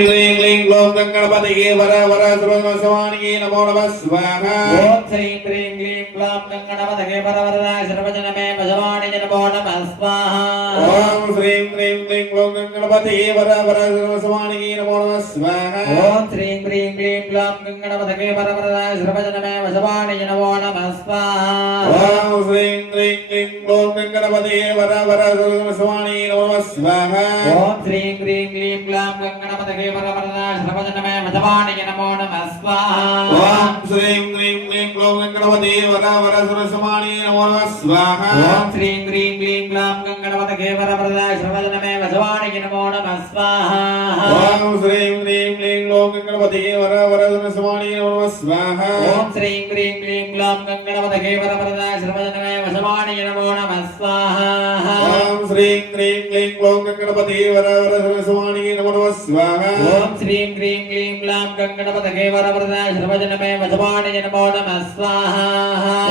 ह्रीं क्लीं ग्लौं गणपतये वर वर सर्वसमानिये नमो नमः स्वाहा। ओम श्रीं क्रीं क्लीं ग्लौं गणपतये वर वरदाय सर्वजनमे भजवाणि नमो नमः स्वाहा। ओम श्रीं क्रीं क्लीं ग्लौं गणपतये वर वर सर्वसमानिये नमो नमः स्वाहा। ओम श्रीं क्रीं क्लीं ग्लौं गणपतये वर वरदाय सर्वजनमे भजवाणि नमो नमः स्वाहा। ओम श्रीं क्रीं क्लीं ग्लौं गणपतये वर वर सर्वसमानिये नमो नमः स्वाहा। ओम श्रीं क्रीं क्लीं ग्लौं गणपतये वर वरदाय सर्वजनमे भजवाणि नमो नमः स्वाहा। ओम श्रीं क्रीं क्लीं ग्लौं गणपतये वर वर सर्वसमानिये नमो नमः स्वाहा। ओम श्रीं क्रीं क्लीं ग्लौं गणपतये वर वरदाय सर्वजनमे भजवाणि नमो नमः स्वाहा। ओम श्रीं क्रीं क्लीं ग्लौं गणपतये वर वर सर्वसमानिये नमो नमः स्वाहा। ओम श्रीं क्रीं क्लीं ग्लौं गणपतये वर वरदाय सर्वजनमे भजवाणि नमो नमः स्वाहा। ओम श्रीं क्रीं क्लीं ग्लौं गणपतये वर वर सर्वसमानिये नमो नमः स्वाहा। ओम श्रीं क्रीं क्लीं ग्लौं गणपतये वर वरदाय सर्वजनमे भजवाणि नमो नमः स्वाहा।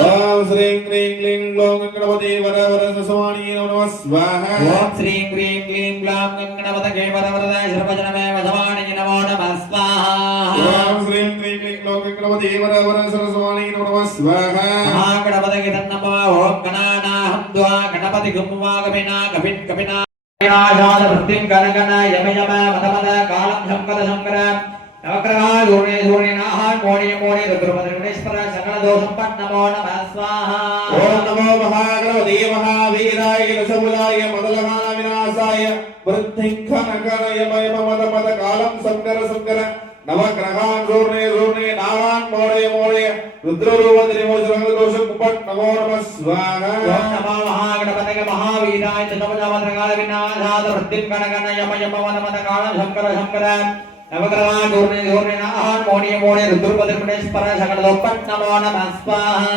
ओम श्रीं क्रीं क्लीं ग्लौं गणपतये वर वर सर्वसमानिये नमो नमः स्वाहा। ओम श्रीं क्रीं क्लीं ग्लौं गणपतये वर वरदाय सर्वजनमे भजवाणि नमो नमः स्वाहा। ओम श्रीं क्रीं क्लीं ग्लौं गणपतये वर वर सर्वसमानिये नमो नमः स्वाहा। महागणपतये नमः। ओम गणानाहं द्वा गणपतिगं वागमिना कपिन् कपिना विनाशाद वृत्तिं गणगण यम यम मद मद कालं शंकर शंकर नवग्रहा दूर्णे दूर्णे नाहान मोणि मोणि रुद्रमद्रेश्वर सकल दोषं नमो नमः स्वाहा। ओम नमो महागणपते महावीराय दशमूलाय मदलहान विनाशाय वृद्धिं खनकन यम यम मद मद कालं शंकर शंकर नवग्रहान् दूर्णे दूर्णे नाहान मोणि मोणि रुद्रमद्रेश्वर दोषं नमो नमः स्वाहा। ओम नमो महागणपतये महावीराय दशमूलाय विनाशाद वृत्तिं गणगण यम यम मद मद कालं शंकर शंकर नवग्रहा दूर्णे दूर्णे नाहान मोणि मोणि रुद्रमद्रेश्वर सकल दोषं नमो नमः स्वाहा।